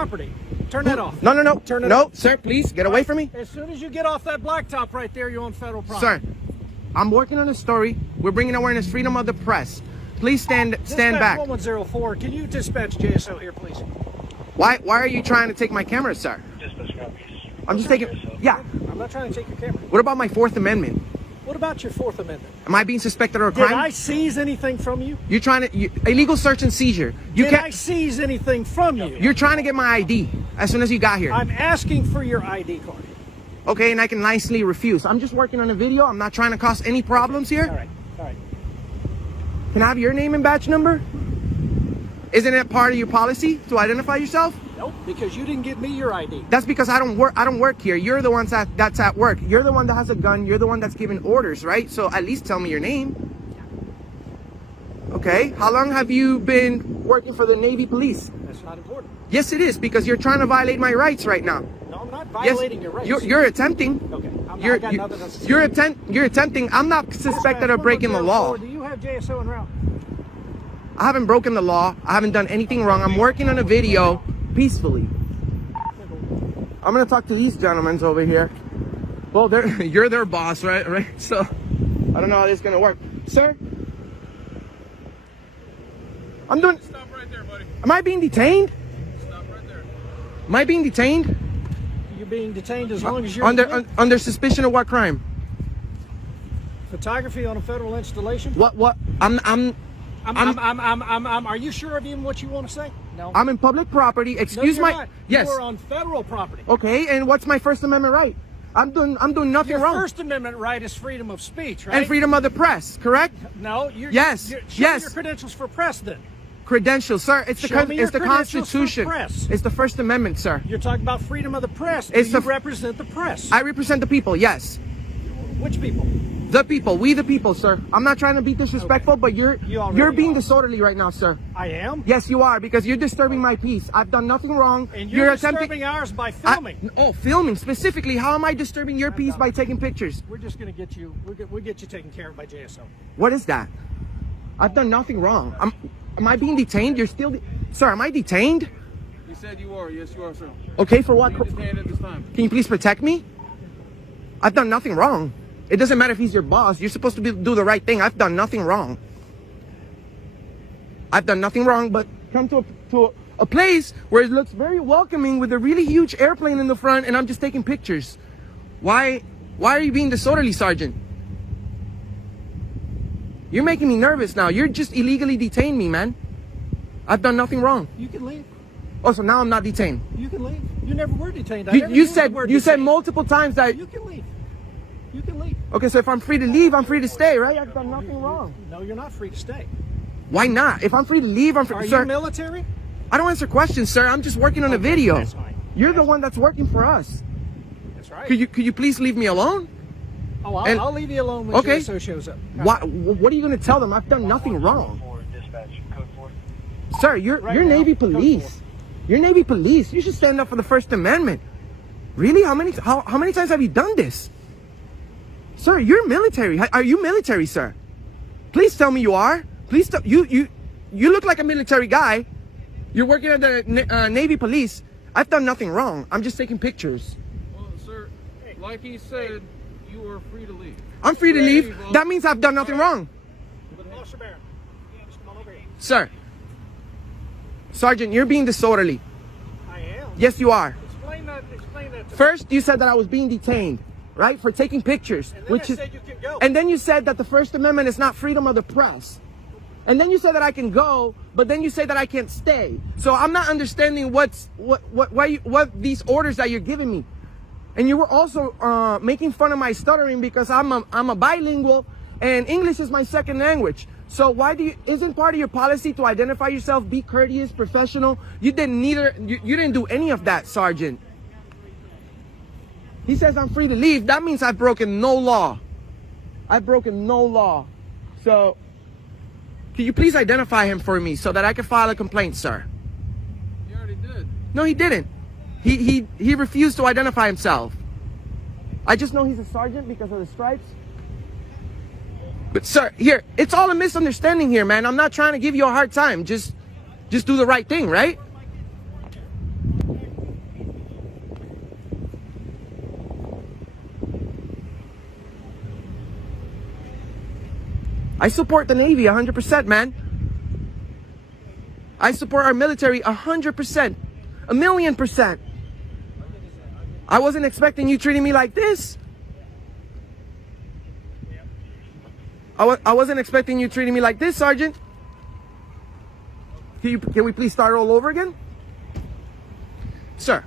property. Turn that off. No, no, no. Turn it no, off. sir, please get away from me. As soon as you get off that blacktop right there, you're on federal property. Sir, I'm working on a story. We're bringing awareness, freedom of the press. Please stand back. 1104, can you dispatch JSO here, please? Why are you trying to take my camera, sir? I'm just taking, yeah. I'm not trying to take your camera. What about my Fourth Amendment? What about your Fourth Amendment? Am I being suspected of a crime? Did I seize anything from you? You're trying to, illegal search and seizure. Did I seize anything from you? You're trying to get my ID as soon as you got here. I'm asking for your ID card. Okay, and I can nicely refuse. I'm just working on a video. I'm not trying to cause any problems here. All right, all right. Can I have your name and badge number? Isn't it part of your policy to identify yourself? Nope, because you didn't give me your ID. That's because I don't work here. You're the one that's at work. You're the one that has a gun. You're the one that's giving orders, right? So at least tell me your name. Okay. How long have you been working for the Navy Police? That's not important. Yes, it is, because you're trying to violate my rights right now. No, I'm not violating your rights. You're attempting. Okay. You're attempting. I'm not suspected of breaking the law. Do you have JSO en route? I haven't broken the law. I haven't done anything wrong. I'm working on a video peacefully. I'm gonna talk to these gentlemen over here. Well, you're their boss, right? So I don't know how this is gonna work, sir. I'm doing. Stop right there, buddy. Am I being detained? Stop right there. Am I being detained? You're being detained as long as you're under suspicion of what crime? Photography on a federal installation. What? Are you sure of even what you want to say? No. I'm in public property. Excuse no, my. Not. Yes. You are on federal property. Okay, and what's my First Amendment right? I'm doing nothing wrong. Your First Amendment right is freedom of speech, right? And freedom of the press, correct? No. Yes. Show me your credentials for press, then. Credentials, sir. It's the Constitution. Press. It's the First Amendment, sir. You're talking about freedom of the press. You represent the press. I represent the people. Yes. Which people? The people. We the people, sir. I'm not trying to be disrespectful, but you're being disorderly right now, sir. I am? Yes, you are, because you're disturbing my peace. I've done nothing wrong. And you're disturbing ours by filming. Filming specifically. How am I disturbing your peace by taking pictures? We're just going to get you. We'll get you taken care of by JSO. What is that? I've done nothing wrong. Am I being detained? You're still, sir. Am I detained? You said you are. Yes, you are, sir. Okay, for what? Detained at this time. Can you please protect me? I've done nothing wrong. It doesn't matter if he's your boss. You're supposed to do the right thing. I've done nothing wrong. I've done nothing wrong, but come to a place where it looks very welcoming with a really huge airplane in the front, and I'm just taking pictures. Why are you being disorderly, Sergeant? You're making me nervous now. You're just illegally detained me, man. I've done nothing wrong. You can leave. Oh, so now I'm not detained. You can leave. You never were detained. You said multiple times that you can leave. You can leave. Okay, so if I'm free to leave, I'm free to stay, right? I've done nothing wrong. No, you're not free to stay. Why not? If I'm free to leave, I'm free. Are Sir, you military? I don't answer questions, sir. I'm just working on a video. That's fine. You're the one that's working for us. That's right. Could you please leave me alone? Oh, I'll leave you alone when JSO shows up. What are you going to tell them? I've done nothing wrong. Sir, you're Navy Police. You're Navy Police. You should stand up for the First Amendment. Really? How many times have you done this? Sir, you're military. Are you military, sir? Please tell me you are. Please tell you look like a military guy. You're working at the Navy Police. I've done nothing wrong. I'm just taking pictures. Well, sir, like he said, you are free to leave. I'm free to leave. That means I've done nothing wrong. Officer Barron, just come on over here. Sir. Sergeant, you're being disorderly. I am. Yes, you are. Explain that to me. First, you said that I was being detained, right, for taking pictures. And then I said you can go. And then you said that the First Amendment is not freedom of the press. And then you said that I can go, but then you say that I can't stay. So I'm not understanding what these orders that you're giving me. And you were also making fun of my stuttering because I'm a bilingual and English is my second language. So isn't part of your policy to identify yourself, be courteous, professional? You didn't do any of that, Sergeant. He says I'm free to leave. That means I've broken no law. I've broken no law. So can you please identify him for me so that I can file a complaint, sir? He already did. No, he didn't. He refused to identify himself. I just know he's a sergeant because of the stripes. But sir, here, it's all a misunderstanding here, man. I'm not trying to give you a hard time. Just do the right thing, right? I support the Navy 100%, man. I support our military 100%. 1,000,000%. I wasn't expecting you treating me like this. I wasn't expecting you treating me like this, Sergeant. Can we please start all over again? Sir,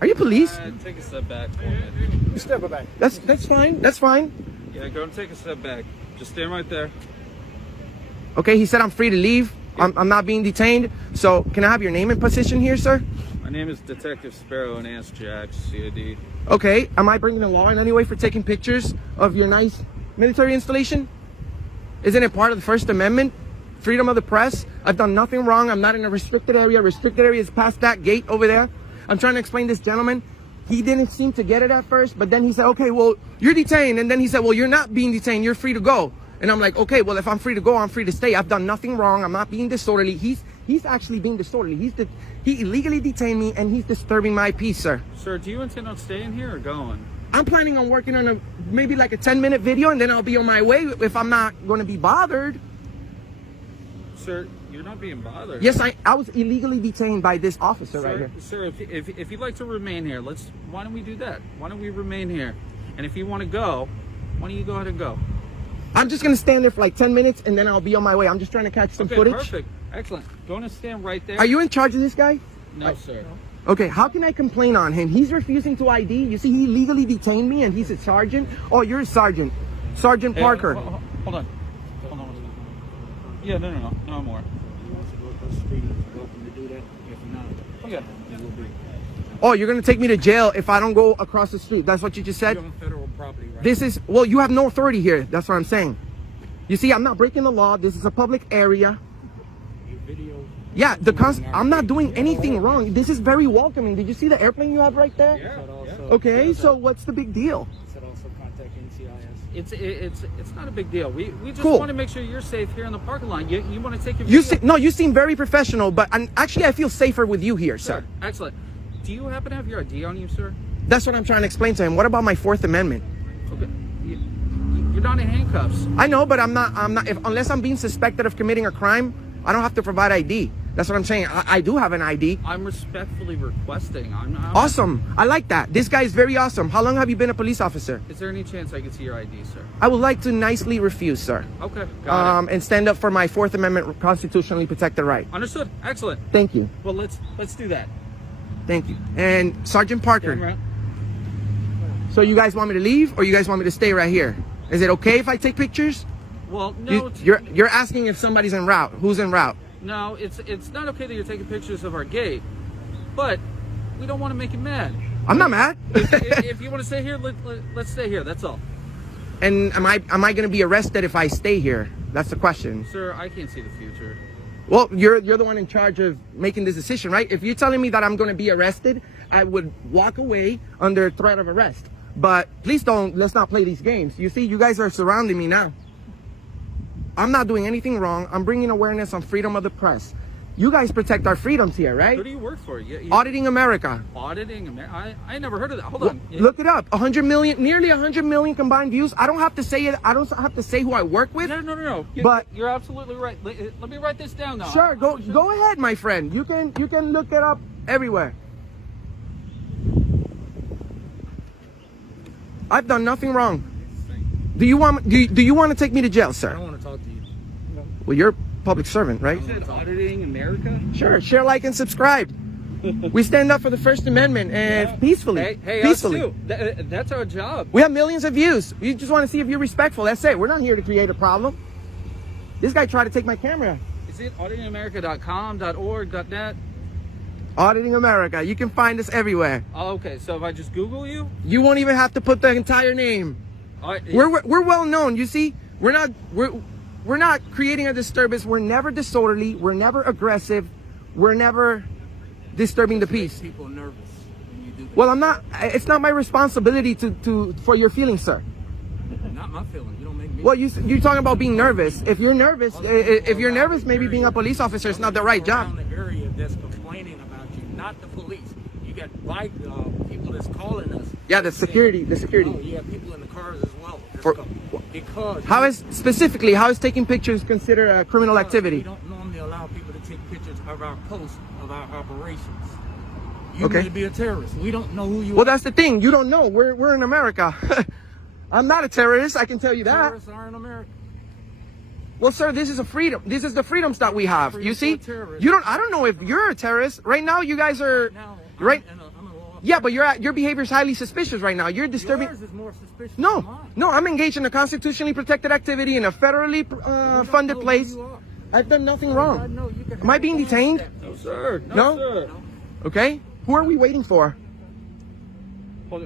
are you police? Take a step back for a minute. Step back. That's fine. That's fine. Yeah, go and take a step back. Just stand right there. Okay, he said I'm free to leave. I'm not being detained. So can I have your name and position here, sir? My name is Detective Sparrow and Ask Jack, CID. Okay, am I bringing the law in any way for taking pictures of your nice military installation? Isn't it part of the First Amendment? Freedom of the press? I've done nothing wrong. I'm not in a restricted area. Restricted area is past that gate over there. I'm trying to explain this gentleman. He didn't seem to get it at first, but then he said, okay, well, you're detained. And then he said, well, you're not being detained. You're free to go. And I'm like, okay, well, if I'm free to go, I'm free to stay. I've done nothing wrong. I'm not being disorderly. He's actually being disorderly. He illegally detained me, and he's disturbing my peace, sir. Sir, do you intend on staying here or going? I'm planning on working on maybe like a 10-minute video, and then I'll be on my way if I'm not going to be bothered. Sir, you're not being bothered. Yes, I was illegally detained by this officer right here. Sir, if you'd like to remain here, why don't we do that? Why don't we remain here? And if you want to go, why don't you go ahead and go? I'm just going to stand there for like 10 minutes, and then I'll be on my way. I'm just trying to catch some footage. Perfect. Excellent. Go and stand right there. Are you in charge of this guy? No, sir. Okay, how can I complain on him? He's refusing to ID. You see, he legally detained me, and he's a sergeant. Oh, you're a sergeant. Sergeant Parker. Hold on. Yeah, no more. Okay. Oh, you're going to take me to jail if I don't go across the street. That's what you just said? You're on federal property, right? This is, well, you have no authority here. That's what I'm saying. You see, I'm not breaking the law. This is a public area. Yeah, I'm not doing anything wrong. This is very welcoming. Did you see the airplane you have right there? Yeah. Okay, so what's the big deal? Also contact NCIS. It's not a big deal. We just Cool. want to make sure you're safe here in the parking lot. You want to take your video? You seem very professional, but actually I feel safer with you here, sir. Excellent. Do you happen to have your ID on you, sir? That's what I'm trying to explain to him. What about my Fourth Amendment? Okay. You're not in handcuffs. I know, but I'm not unless I'm being suspected of committing a crime, I don't have to provide ID. That's what I'm saying. I do have an ID. I'm respectfully requesting. Awesome. I like that. This guy is very awesome. How long have you been a police officer? Is there any chance I could see your ID, sir? I would like to nicely refuse, sir. Okay. Got it. And stand up for my Fourth Amendment constitutionally protected right. Understood. Excellent. Thank you. Well, let's do that. Thank you. And Sergeant Parker. Camera. So you guys want me to leave, or you guys want me to stay right here? Is it okay if I take pictures? Well, no. You're asking if somebody's en route. Who's en route? No, it's not okay that you're taking pictures of our gate, but we don't want to make you mad. I'm not mad. if you want to stay here, let's stay here. That's all. And am I going to be arrested if I stay here? That's the question. Sir, I can't see the future. Well, you're the one in charge of making this decision, right? If you're telling me that I'm going to be arrested, I would walk away under threat of arrest. But please let's not play these games. You see, you guys are surrounding me now. I'm not doing anything wrong. I'm bringing awareness on freedom of the press. You guys protect our freedoms here, right? Who do you work for? Auditing America. Auditing America? I never heard of that. Hold on. Look it up. 100 million, nearly 100 million combined views. I don't have to say it. I don't have to say who I work with. No. But you're absolutely right. Let me write this down now. Sure, go ahead, my friend. You can look it up everywhere. I've done nothing wrong. Do you want to take me to jail, sir? I don't want to talk to you. Well, you're a public servant, right? You said Auditing America? Sure. Share, like, and subscribe. We stand up for the First Amendment and peacefully. Hey, peacefully. us too. That's our job. We have millions of views. We just want to see if you're respectful. That's it. We're not here to create a problem. This guy tried to take my camera. Is it auditingamerica.com, .org, .net? Auditing America. You can find us everywhere. Oh, okay. So if I just Google you? You won't even have to put the entire name. We're well known. You see, we're not creating a disturbance. We're never disorderly. We're never aggressive. We're never disturbing the peace. People nervous when you do that. Well, I'm not. It's not my responsibility for your feelings, sir. Not my feeling. You don't make me. Well, you're talking about being nervous. If you're nervous, maybe being a police officer is not the right job. Around the area that's complaining about you, not the police. You got bike people that's calling us. Yeah, the security. Oh, yeah, people in the cars as well. Because How is taking pictures considered a criminal we activity? don't normally allow people to take pictures of our posts of our operations. You Okay. may be a terrorist. We don't know who you Well, are. that's the thing. You don't know. We're in America. I'm not a terrorist. I can tell you that. Terrorists are in America. Well, sir, this is a freedom. This is the freedoms that we have. You see, terrorist. you don't. I don't know if you're a terrorist right now. You guys are Now, right. I'm a law. Yeah, but your behavior is highly suspicious right now. You're disturbing. Yours is more suspicious than No, mine. no, I'm engaged in a constitutionally protected activity in a federally We don't funded know who place. you are. I've done nothing I wrong. know you can Am I have being a phone detained? tap. No, sir. No? Sir. Okay. Who are we waiting for? Hold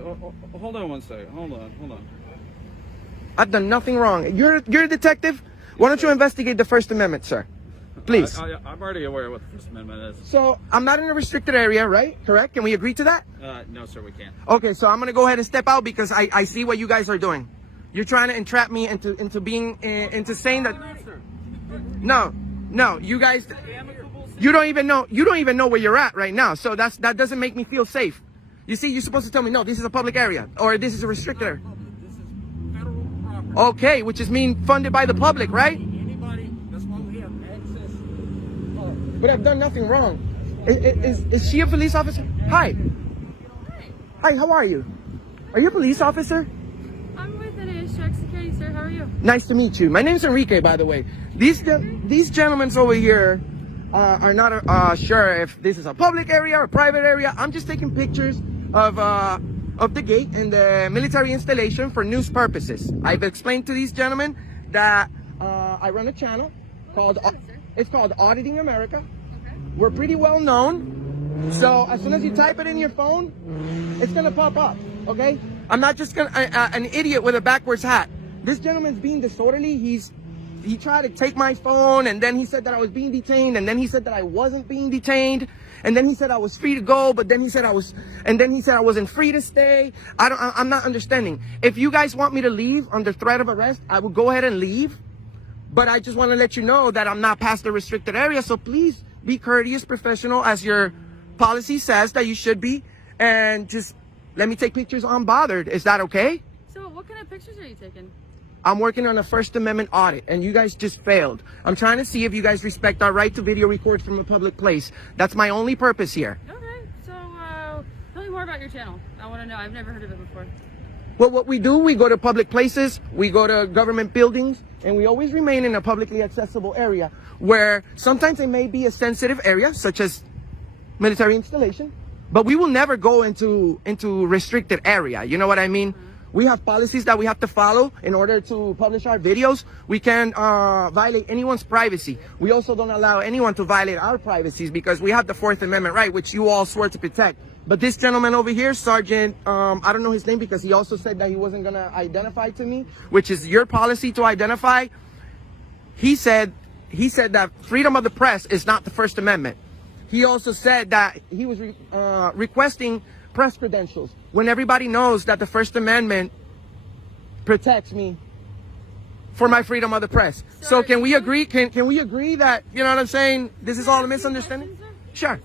on one second. Hold on. I've done nothing wrong. You're a detective. Why don't you investigate the First Amendment, sir? Please. I'm already aware of what the First Amendment is. So I'm not in a restricted area, right? Correct? Can we agree to that? No, sir, we can't. Okay, so I'm gonna go ahead and step out because I see what you guys are doing. You're trying to entrap me into being into saying that. No, you guys. You don't even know where you're at right now. So that doesn't make me feel safe. You see, you're supposed to tell me, no, this is a public area or this is a restricted area. This is federal property. Okay, which is mean funded by the public, right? Anybody, that's why we have access. But I've done nothing wrong. Is she a police officer? Hi. Hi, how are you? Are you a police officer? I'm with IFirst Security, sir. How are you? Nice to meet you. My name's Enrique, by the way. These gentlemen over here are not sure if this is a public area or a private area. I'm just taking pictures of the gate and the military installation for news purposes. I've explained to these gentlemen that I run a channel called it's called Auditing America. Okay. We're pretty well known. So as soon as you type it in your phone, it's gonna pop up. Okay? I'm not just an idiot with a backwards hat. This gentleman's being disorderly. He tried to take my phone, and then he said that I was being detained, and then he said that I wasn't being detained, and then he said I was free to go, but then he said I wasn't free to stay. I'm not understanding. If you guys want me to leave under threat of arrest, I will go ahead and leave. But I just want to let you know that I'm not past the restricted area. So please be courteous, professional, as your policy says that you should be, and just let me take pictures unbothered. Is that okay? So, what kind of pictures are you taking? I'm working on a First Amendment audit, and you guys just failed. I'm trying to see if you guys respect our right to video record from a public place. That's my only purpose here. Okay. So, tell me more about your channel. I want to know. I've never heard of it before. Well, what we do, we go to public places, we go to government buildings, and we always remain in a publicly accessible area where sometimes it may be a sensitive area, such as military installation, but we will never go into restricted area. You know what I mean? We have policies that we have to follow in order to publish our videos. We can't violate anyone's privacy. We also don't allow anyone to violate our privacies because we have the Fourth Amendment right, which you all swore to protect. But this gentleman over here, Sergeant, I don't know his name because he also said that he wasn't gonna identify to me, which is your policy to identify. He said that freedom of the press is not the First Amendment. He also said that he was requesting press credentials when everybody knows that the First Amendment protects me for my freedom of the press. So can we agree? Can we agree that, you know what I'm saying? This is all a misunderstanding? Sure.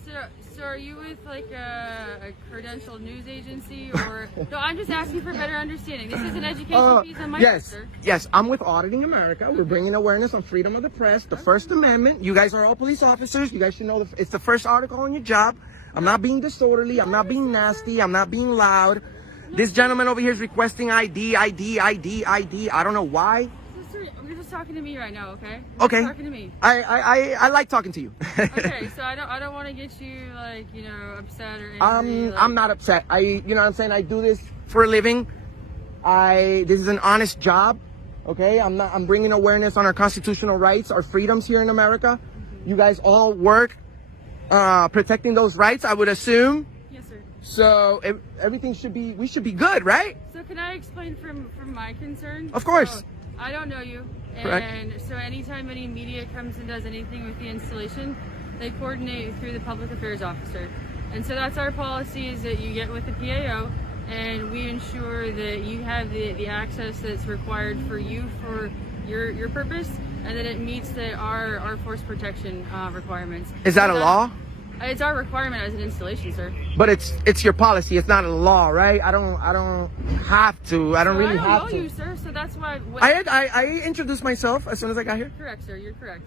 So, are you with like a credentialed news agency or? No, I'm just asking for better understanding. This is an education piece on my part, sir. Yes, I'm with Auditing America. We're bringing awareness on freedom of the press, the First Amendment. You guys are all police officers. You guys should know it's the first article on your job. I'm not being disorderly. I'm not being nasty. I'm not being loud. This gentleman over here is requesting ID. I don't know why. So, sir, you're just talking to me right now, okay? Okay. You're talking to me. I like talking to you. Okay, so I don't want to get you like, you know, upset or angry. I'm not upset. You know what I'm saying? I do this for a living. This is an honest job. Okay, I'm bringing awareness on our constitutional rights, our freedoms here in America. You guys all work protecting those rights, I would assume. Yes, sir. So we should be good, right? So can I explain from my concern? Of course. So, I don't know you. Correct. And so anytime any media comes and does anything with the installation, they coordinate through the public affairs officer. And so that's our policy, is that you get with the PAO and we ensure that you have the access that's required for you for your purpose, and that it meets our force protection requirements. Is that a law? It's our requirement as an installation, sir. But it's your policy. It's not a law, right? I don't have to. I don't really have I don't know to. you, sir, so that's why... I introduced myself as soon as I got here. Correct, sir. You're correct.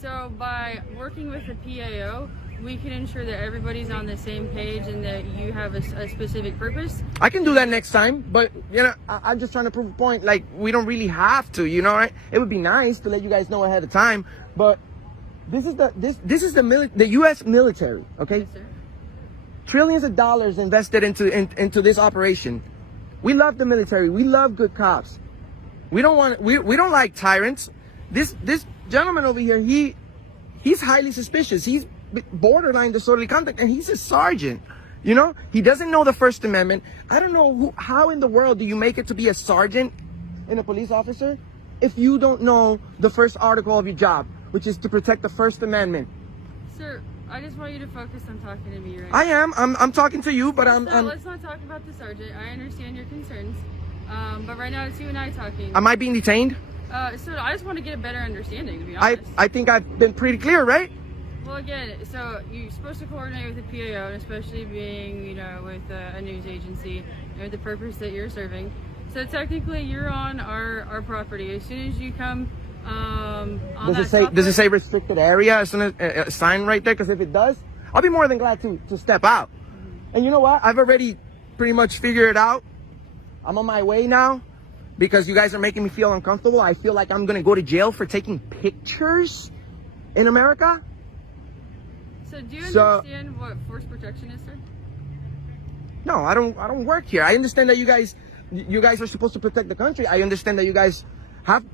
So by working with the PAO, we can ensure that everybody's on the same page and that you have a specific purpose. I can do that next time, but you know, I'm just trying to prove a point. Like, we don't really have to, you know, right? It would be nice to let you guys know ahead of time, but this is the U.S. military, okay? Yes, sir. Trillions of dollars invested into this operation. We love the military. We love good cops. We don't like tyrants. This gentleman over here, he's highly suspicious. He's borderline disorderly conduct, and he's a sergeant. You know, he doesn't know the First Amendment. I don't know how in the world do you make it to be a sergeant and a police officer if you don't know the first article of your job, which is to protect the First Amendment. Sir, I just want you to focus on talking to me right I am. I'm talking to you, but let's not talk about the sergeant. I understand your concerns, but right now it's you and I talking. Am I being detained? So I just want to get a better understanding, to be honest. I think I've been pretty clear, right? Well, again, so you're supposed to coordinate with the PAO, and especially being, you know, with a news agency, or the purpose that you're serving. So technically, you're on our property. As soon as you come, Does it say restricted area? As soon as a sign right there? Because if it does, I'll be more than glad to step out. And you know what? I've already pretty much figured it out. I'm on my way now because you guys are making me feel uncomfortable. I feel like I'm gonna go to jail for taking pictures in America. So do you understand what force protection is, sir? No, I don't work here. I understand that you guys are supposed to protect the country. I understand that you guys have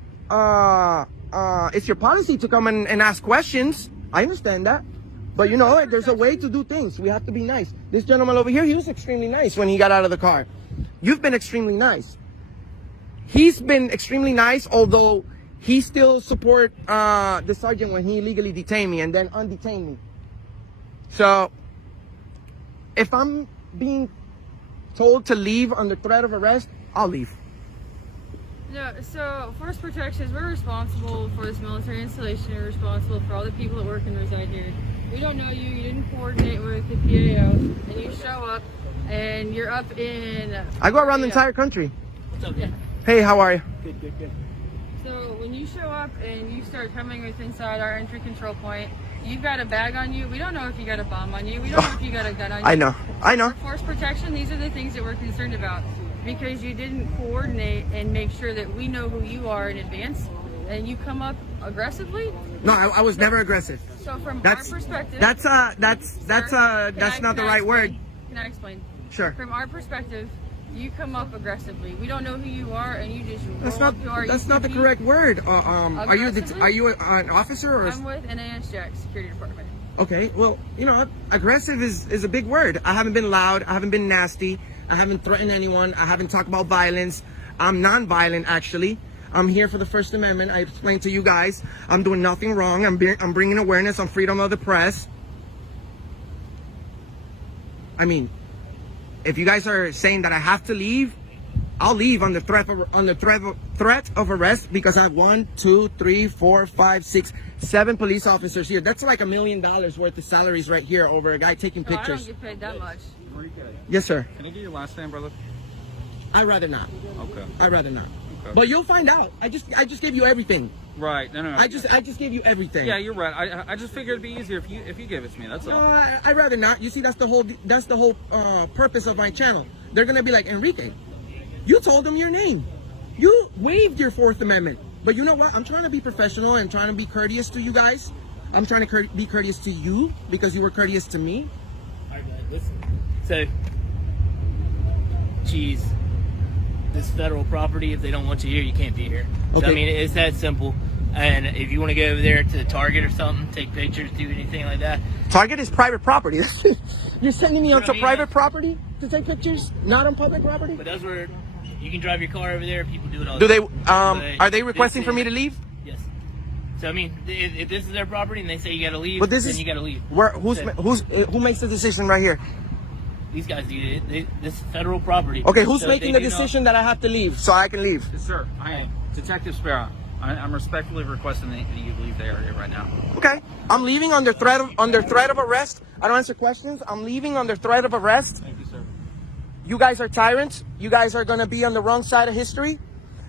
it's your policy to come and ask questions. I understand that. But you know, there's a way to do things. We have to be nice. This gentleman over here, he was extremely nice when he got out of the car. You've been extremely nice. He's been extremely nice, although he still support the sergeant when he illegally detained me and then undetained me. So, if I'm being told to leave under threat of arrest, I'll leave. No, so force protections, we're responsible for this military installation. We're responsible for all the people that work and reside here. We don't know you. You didn't coordinate with the PAO, and you show up, and you're up in... I go around the entire country. What's up, yeah. Hey, how are you? Good. So when you show up and you start coming with inside our entry control point, you've got a bag on you. We don't know if you got a bomb on you. We don't know if you got a gun on you. I know. For force protection, these are the things that we're concerned about, because you didn't coordinate and make sure that we know who you are in advance, and you come up aggressively. No, I was never aggressive. So from our perspective, that's not the right word. Can I explain? Sure. From our perspective, you come up aggressively. We don't know who you are, and you just That's not the correct word. Are you an officer or? I'm with NAS Jack Security Department. Okay, well, you know, aggressive is a big word. I haven't been loud. I haven't been nasty. I haven't threatened anyone. I haven't talked about violence. I'm non-violent, actually. I'm here for the First Amendment. I explained to you guys. I'm doing nothing wrong. I'm bringing awareness on freedom of the press. I mean, if you guys are saying that I have to leave, I'll leave under threat of arrest, because I have 1, 2, 3, 4, 5, 6, 7 police officers here. That's like $1 million worth of salaries right here over a guy taking pictures. I don't get paid that much. Yes, sir. Can I get your last name, brother? I'd rather not. Okay. I'd rather not. Okay. But you'll find out. I just gave you everything. Right. No. I just gave you everything. Yeah, you're right. I just figured it'd be easier if you gave it to me. That's all. I'd rather not. You see, that's the whole purpose of my channel. They're gonna be like, Enrique, you told them your name. You waived your Fourth Amendment. But you know what? I'm trying to be professional and trying to be courteous to you guys. I'm trying to be courteous to you because you were courteous to me. All right, listen. So, geez, this federal property, if they don't want you here, you can't be here. Okay. So, I mean, it's that simple. And if you want to go over there to the Target or something, take pictures, do anything like that. Target is private property. You're sending me onto I mean, private property to take pictures, not on public property? But that's where you can drive your car over there. People do it all Do the they? time. Are they requesting for me to leave? Yes. So I mean, if this is their property and they say you got to leave, But this then is you got to leave. Who makes the decision right here? These guys do it. This is federal property. Okay, who's So making they the do not- decision that I have to leave so I can leave? Yes, sir. I am Detective Sparrow. I'm respectfully requesting that you leave the area right now. Okay. I'm leaving under threat of arrest. I don't answer questions. I'm leaving under threat of arrest. Thank you, sir. You guys are tyrants. You guys are gonna be on the wrong side of history.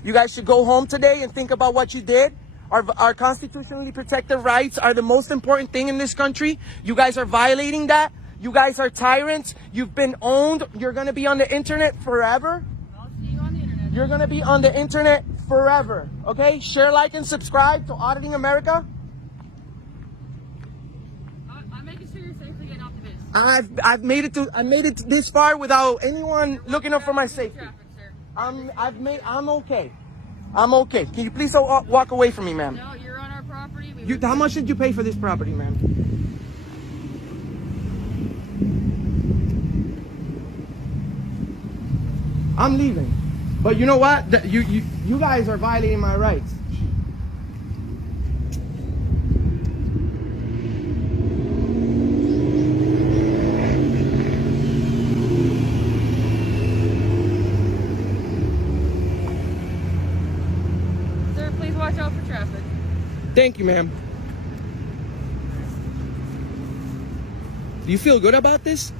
You guys should go home today and think about what you did. Our constitutionally protected rights are the most important thing in this country. You guys are violating that. You guys are tyrants. You've been owned. You're gonna be on the internet forever. I'll see you on the internet. You're gonna be on the internet forever. Okay? Share, like, and subscribe to Auditing America. I'm making sure you're safely getting off the bus. I made it this far without anyone looking up for my safety. Traffic, sir. I'm okay. I'm okay. Can you please walk away from me, ma'am? No, you're on our property. How much did you pay for this property, ma'am? I'm leaving. But you know what? You guys are violating my rights. Sir, please watch out for traffic. Thank you, ma'am. Do you feel good about this?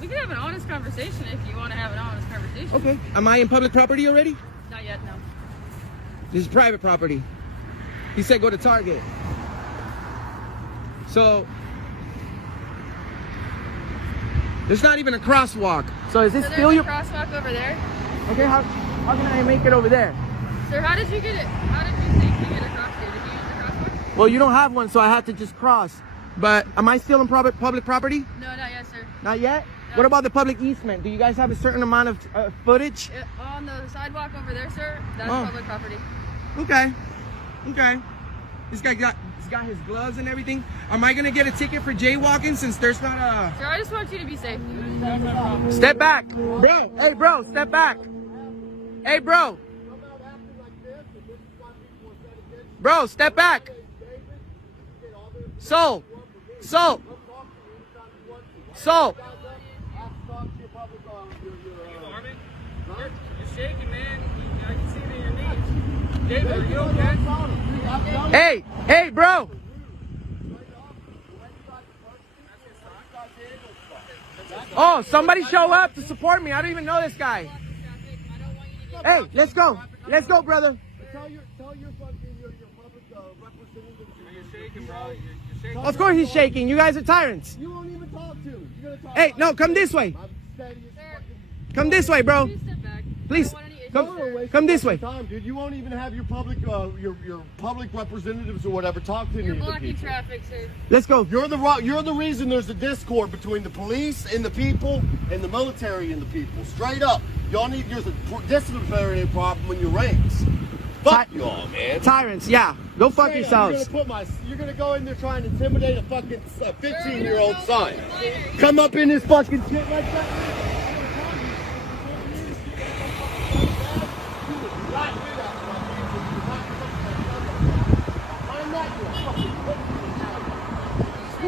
We can have an honest conversation if you want to have an honest conversation. Okay. Am I in public property already? Not yet, no. This is private property. He said go to Target. So there's not even a crosswalk. So is this So still there's your... a crosswalk over there. Okay, how can I make it over there? Sir, how did you get it? How did you think you get across here? Did you use the crosswalk? Well, you don't have one, so I had to just cross. But am I still in public property? No, not yet, sir. Not yet? No. What about the public easement? Do you guys have a certain amount of footage? On the sidewalk over there, sir, that's Oh. public property. Okay. Okay. This guy got his gloves and everything. Am I gonna get a ticket for jaywalking since there's not a... Sir, I just want you to be safe. Step back. Bro, hey bro, step back. Hey bro. Bro, step back. So. You're shaking, man. I can see it in your knees. David, are you okay? Hey bro. Oh, somebody show up to support me. I don't even know this guy. Hey, let's go. Let's go, brother. Tell your public representative. You're shaking, bro. You're shaking. Of course he's shaking. You guys are tyrants. You won't even talk to him. You're gonna talk. Hey, no, come this way. I'm steady as fucking. Come this way, bro. Please step back. Please. I don't want any issues, Come- sir. Come this way. Time, dude. You won't even have your public representatives or whatever talk to You're any of the blocking people. traffic, sir. Let's go. You're the reason there's a discord between the police and the people and the military and the people. Straight up, there's a disciplinary problem in your ranks. Fuck y'all, man. Tyrants, yeah. Go fuck Straight up, yourselves. You're gonna go in there trying to intimidate a fucking 15-year-old son. Come up in this fucking shit like that.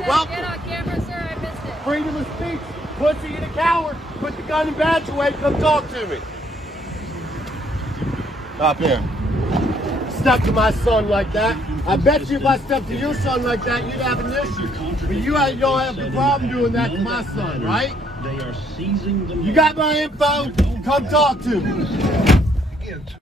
Welcome. Get on camera, sir. I missed it. Freedom of speech. Pussy and a coward. Put the gun and badge away. Come talk to me. Stop here. Step to my son like that. I bet you if I stepped to your son like that, you'd have an issue. But you don't have a problem doing that to my son, right? They are seizing the You got my info? Come talk to me.